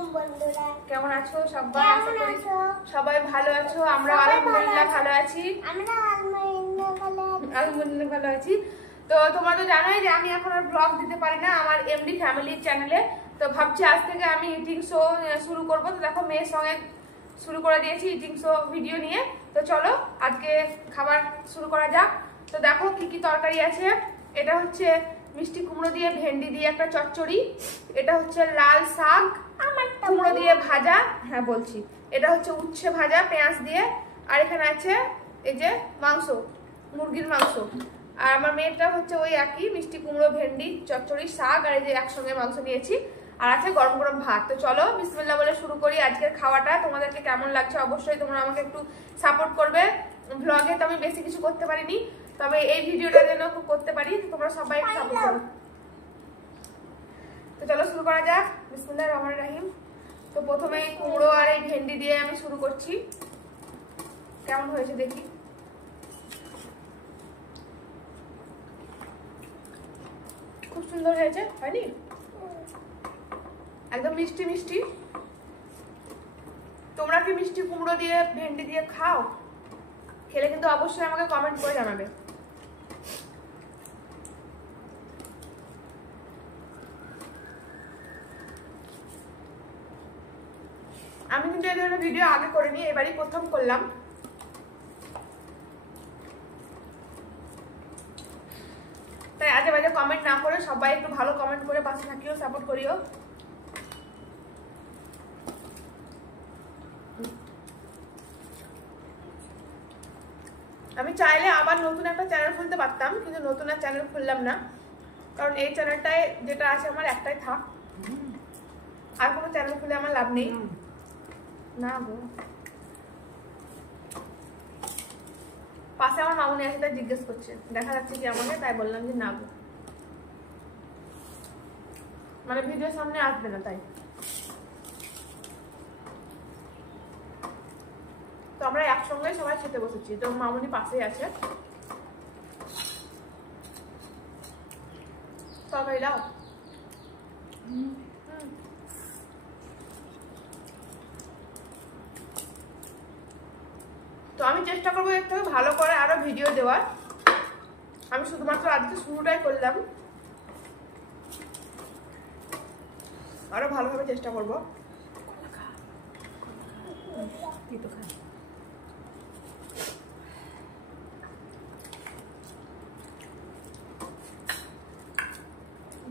বন্ধুরা, কেমন আছো সবাই? আশা করি সবাই ভালো আছো। আমরা আলহামদুলিল্লাহ ভালো আছি। আলহামদুলিল্লাহ ভালো আছি। তো তোমরা তো জানোই যে আমি এখন আর ব্লগ দিতে পারি না আমার এমডি ফ্যামিলি চ্যানেলে। তো ভাবছি আজ থেকে আমি ইটিং শো শুরু করব। তো দেখো মেয়ের সঙ্গে শুরু করে দিয়েছি ইটিং শো ভিডিও নিয়ে। তো চলো আজকে খাবার শুরু করা যাক। তো দেখো কি কি তরকারি আছে। এটা হচ্ছে মিষ্টি কুমড়ো দিয়ে ভেন্ডি দিয়ে একটা চচ্চড়ি। এটা হচ্ছে লাল শাক কুমড়ো দিয়ে ভাজা, হ্যাঁ বলছি। এটা হচ্ছে উচ্ছে ভাজা পেঁয়াজ দিয়ে। আর এখানে আছে এই যে মাংস, মুরগির মাংস। আর আমার মেয়েটা হচ্ছে ওই একই মিষ্টি কুমড়ো ভেন্ডি চচ্চড়ি শাক আর এই যে একসঙ্গে মাংস নিয়েছি। আর আছে গরম গরম ভাত। তো চলো বিসমিল্লাহ বলে শুরু করি আজকের খাওয়াটা। তোমাদেরকে কেমন লাগছে অবশ্যই তোমরা আমাকে একটু সাপোর্ট করবে। ব্লগে তো আমি বেশি কিছু করতে পারিনি, তবে এই ভিডিওটা যেন করতে পারি, তোমরা সবাই একটু সাপোর্ট করো। তো চলো শুরু করা যাক। বিসমিল্লাহির রহমানির রহিম। তো প্রথমে কুমড়ো আর এই ভেন্ডি দিয়ে আমি শুরু করছি। কেমন হয়েছে দেখি। খুব সুন্দর হয়েছে, হয়নি? একদম মিষ্টি মিষ্টি। তোমরা কি মিষ্টি কুমড়ো দিয়ে ভেন্ডি দিয়ে খাও? খেলে কিন্তু অবশ্যই আমাকে কমেন্ট করে জানাবে। আমি কিন্তু এই ধরনের ভিডিও আগে করিনি, এবারই প্রথম করলাম। তাই আজে বাজে কমেন্ট না করে সবাই একটু ভালো কমেন্ট করে পাশে থাকিও, সাপোর্ট করিও। আমি চাইলে আবার নতুন একটা চ্যানেল খুলতে পারতাম, কিন্তু নতুন আর চ্যানেল খুললাম না, কারণ এই চ্যানেলটায় যেটা আছে আমার একটাই থাক। আর কোনো চ্যানেল খুলে আমার লাভ নেই। না গো, পাশে আমার মামুনি আছে তাই জিজ্ঞেস করছে, দেখা যাচ্ছে কি আমাকে, তাই বললাম যে না গো, মানে ভিডিওর সামনে আসবে না তাই। তো আমরা একসঙ্গে সবাই খেতে বসেছি, তো মামুনি পাশেই আছে। তরকারি দাও। তো আমি চেষ্টা করবো এর থেকে ভালো করে আরো ভিডিও দেওয়ার। আমি শুধুমাত্র আজকে শুরুটাই করলাম, আরো ভালোভাবে চেষ্টা করবো।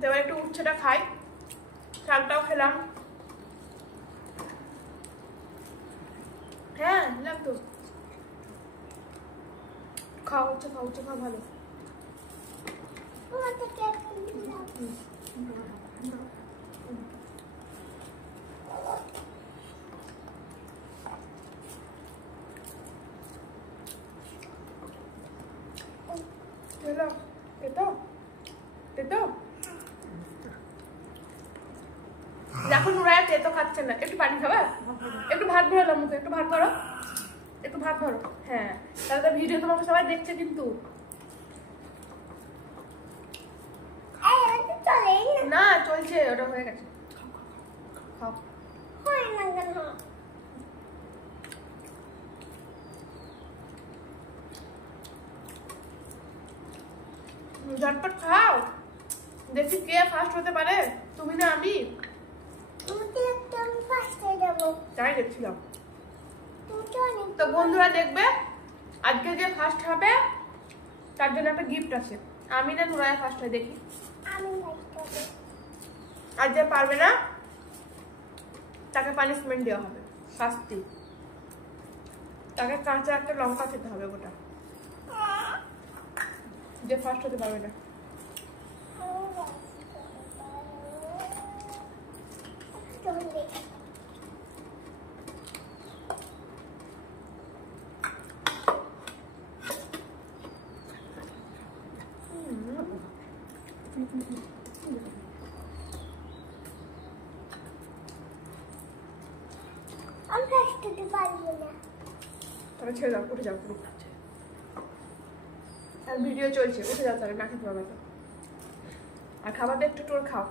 এবার একটু উচ্ছেটা খাই, শাকটাও খেলাম। হ্যাঁ দিলাম তো, খাওয়া হচ্ছে খাওয়া হচ্ছে, খাওয়া ভালো। দেখো নুরায়া তেতো খাচ্ছে না। একটু পানি খাবা? একটু ভাত ভরো মুখে, একটু ভাত ভরো, একটু ভাত ভরো। হ্যাঁ তাহলে তো ভিডিও তোমাকে সবাই দেখছে কিন্তু। না চলছে, ওটা হয়ে গেছে। খাও। ঝটপট খাও, দেখি কে ফার্স্ট হতে পারে, তুমি না আমি? তাই দেখছিলাম। তো বন্ধুরা দেখবে আজকে যে ফার্স্ট হবে তার জন্য একটা গিফট আছে। আমি না নুরায়া ফার্স্ট হয়, দেখি। আর যে পারবে না তাকে পানিশমেন্ট দেওয়া হবে, শাস্তি। তাকে কাঁচা একটা লঙ্কা খেতে হবে গোটা, যে ফার্স্ট হতে পারবে না। তাহলে ছেড়ে দাও, উঠে যাও। আর ভিডিও চলছে, উঠে যাও তাহলে, না খেতে পারবে তো। আর খাবারটা একটু টোর খাও।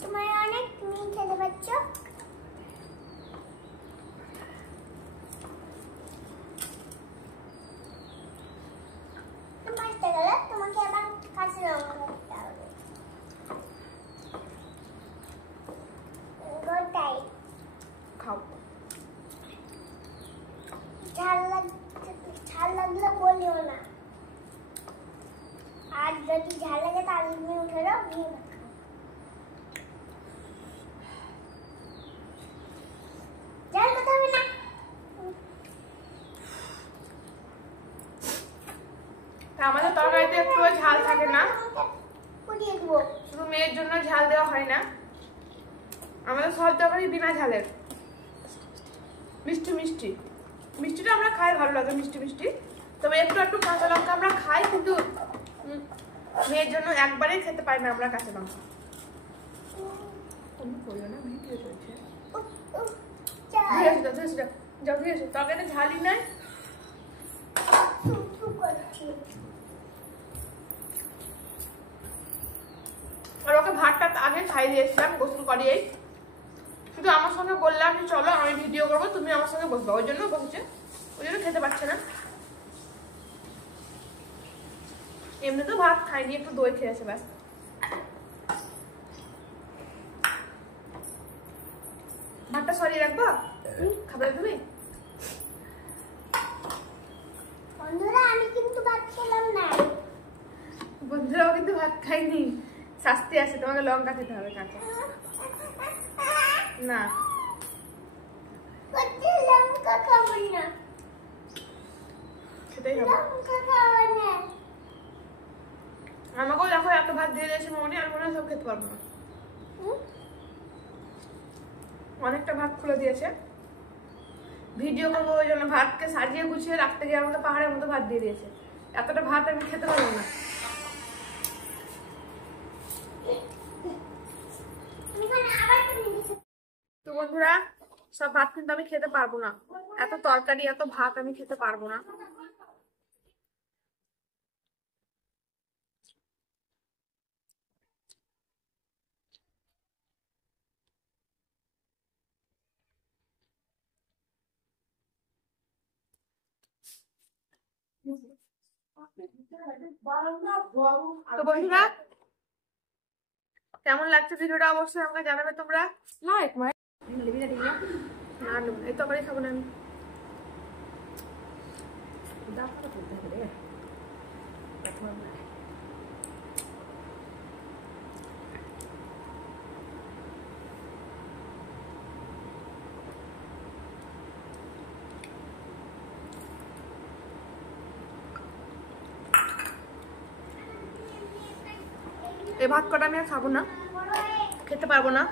তোমার অনেক মিঠে দেবে আমাদের তরকারিতে একটু ঝাল থাকে না, শুধু মেয়ের জন্য ঝাল দেওয়া হয় না, আমাদের সব তরকারি বিনা ঝালের। মিষ্টি মিষ্টি মিষ্টিটা আমরা খাই, ভালো লাগে মিষ্টি মিষ্টি, তবে একটু একটু কাঁচা লঙ্কা আমরা খাই, কিন্তু মেয়ের জন্য একবারেই খেতে পারি না আমরা কাঁচা লঙ্কা। তরকারিটা ঝালই নাই। আর ওকে ভাতটা আগে খাই দিয়েছিলাম গোসল করিয়েই, শুধু আমার সঙ্গে বললাম যে চলো আমি ভিডিও করবো, তুমি আমার সঙ্গে বসবো, ওই জন্য বসছে, ওই জন্য খেতে পারছে না। এমনি তো ভাত খাইনি, একটু দই খেয়েছে ব্যাস। ভাতটা সরিয়ে রাখবা, খাবে তুমি? বন্ধুরা আমি কিন্তু ভাত খেলাম না। বন্ধুরাও কিন্তু ভাত খাইনি, শাস্তি আছে, তোমাকে লঙ্কা খেতে হবে কাঁচা। না লঙ্কা খাবো না, সেটাই হবে। লঙ্কা খাবো না। আমাকেও দেখো এত ভাত দিয়ে দিয়েছে মনে, আর মনে হয় সব খেতে পারবো না, অনেকটা ভাত খুলে দিয়েছে। ভিডিও করবো ওই জন্য ভাতকে সাজিয়ে গুছিয়ে রাখতে গিয়ে আমাকে পাহাড়ের মতো ভাত দিয়ে দিয়েছে, এতটা ভাত আমি খেতে পারবো না। তো বন্ধুরা সব ভাত কিন্তু আমি খেতে পারবো না, এত তরকারি এত ভাত আমি খেতে পারবো না। তো বন্ধুরা কেমন লাগছে ভিডিওটা অবশ্যই আমাকে জানাবে তোমরা। লাইক মাই না এই তরকারি খাবো না আমি। এই ভাত কটা আমি আর খাবো না, খেতে পারবো না।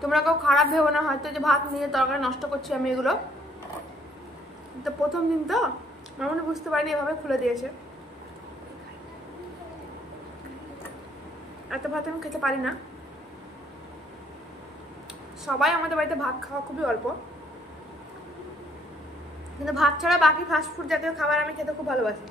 তোমরা কেউ খারাপ ভেবো না হয়তো যে ভাত নিয়ে তরকারি নষ্ট করছি আমি, এগুলো তো প্রথম দিন তো আমার মনে বুঝতে পারিনি এভাবে খুলে দিয়েছে। এত ভাত আমি খেতে পারি না, সবাই আমাদের বাড়িতে ভাত খাওয়া খুবই অল্প, কিন্তু ভাত ছাড়া বাকি ফাস্টফুড জাতীয় খাবার আমি খেতে খুব ভালোবাসি।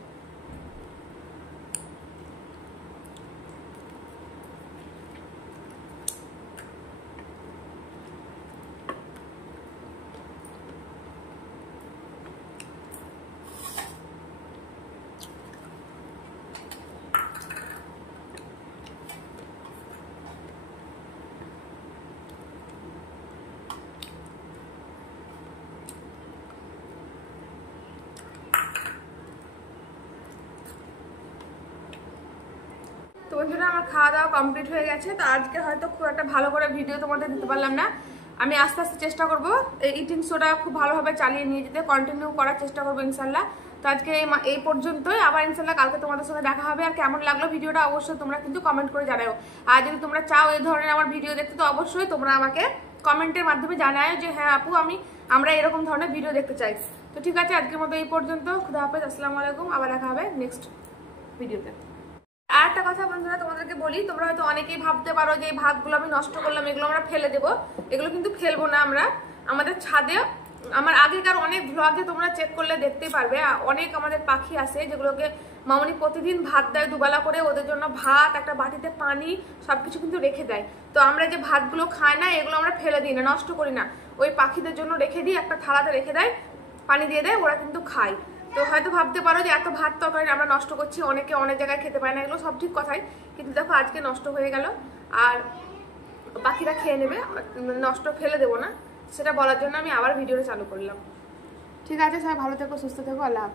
তো বন্ধুরা আমার খাওয়া দাওয়া কমপ্লিট হয়ে গেছে। তো আজকে হয়তো খুব একটা ভালো করে ভিডিও তোমাদের দিতে পারলাম না, আমি আস্তে আস্তে চেষ্টা করবো এই ইটিং শোটা খুব ভালোভাবে চালিয়ে নিয়ে যেতে, কন্টিনিউ করার চেষ্টা করবো ইনশাল্লাহ। তো আজকে এই পর্যন্তই, আবার ইনশাল্লাহ কালকে তোমাদের সঙ্গে দেখা হবে। আর কেমন লাগলো ভিডিওটা অবশ্যই তোমরা কিন্তু কমেন্ট করে জানাও, আর যদি তোমরা চাও এই ধরনের আমার ভিডিও দেখতে তো অবশ্যই তোমরা আমাকে কমেন্টের মাধ্যমে জানাও যে হ্যাঁ আপু আমরা এরকম ধরনের ভিডিও দেখতে চাই। তো ঠিক আছে, আজকের মতো এই পর্যন্ত, খুদা হাফেজ, আসসালামু আলাইকুম, আবার দেখা হবে নেক্সট ভিডিওতে। আর একটা কথা বন্ধুরা তোমাদেরকে বলি, তোমরা হয়তো অনেকেই ভাবতে পারো যে এই ভাতগুলো আমি নষ্ট করলাম এগুলো আমরা ফেলে দেবো, এগুলো কিন্তু ফেলবো না আমরা। আমাদের ছাদে আমার আগেকার অনেক ভ্লগে তোমরা চেক করলে দেখতেই পারবে, অনেক আমাদের পাখি আছে যেগুলোকে মামনি প্রতিদিন ভাত দেয় দুবেলা করে, ওদের জন্য ভাত, একটা বাটিতে পানি, সবকিছু কিন্তু রেখে দেয়। তো আমরা যে ভাতগুলো খাই না এগুলো আমরা ফেলে দিই না, নষ্ট করি না, ওই পাখিদের জন্য রেখে দিই, একটা থালাতে রেখে দেয়, পানি দিয়ে দেয়, ওরা কিন্তু খায়। তো হয়তো ভাবতে পারো যে এত ভাত তরকারি আমরা নষ্ট করছি, অনেকে অনেক জায়গায় খেতে পায় না, এগুলো সব ঠিক কথাই, কিন্তু দেখো আজকে নষ্ট হয়ে গেল আর পাখিরা খেয়ে নেবে, নষ্ট ফেলে দেবো না, সেটা বলার জন্য আমি আবার ভিডিওটা চালু করলাম। ঠিক আছে, সবাই ভালো থেকো, সুস্থ থেকো, আল্লাহ হাফেজ।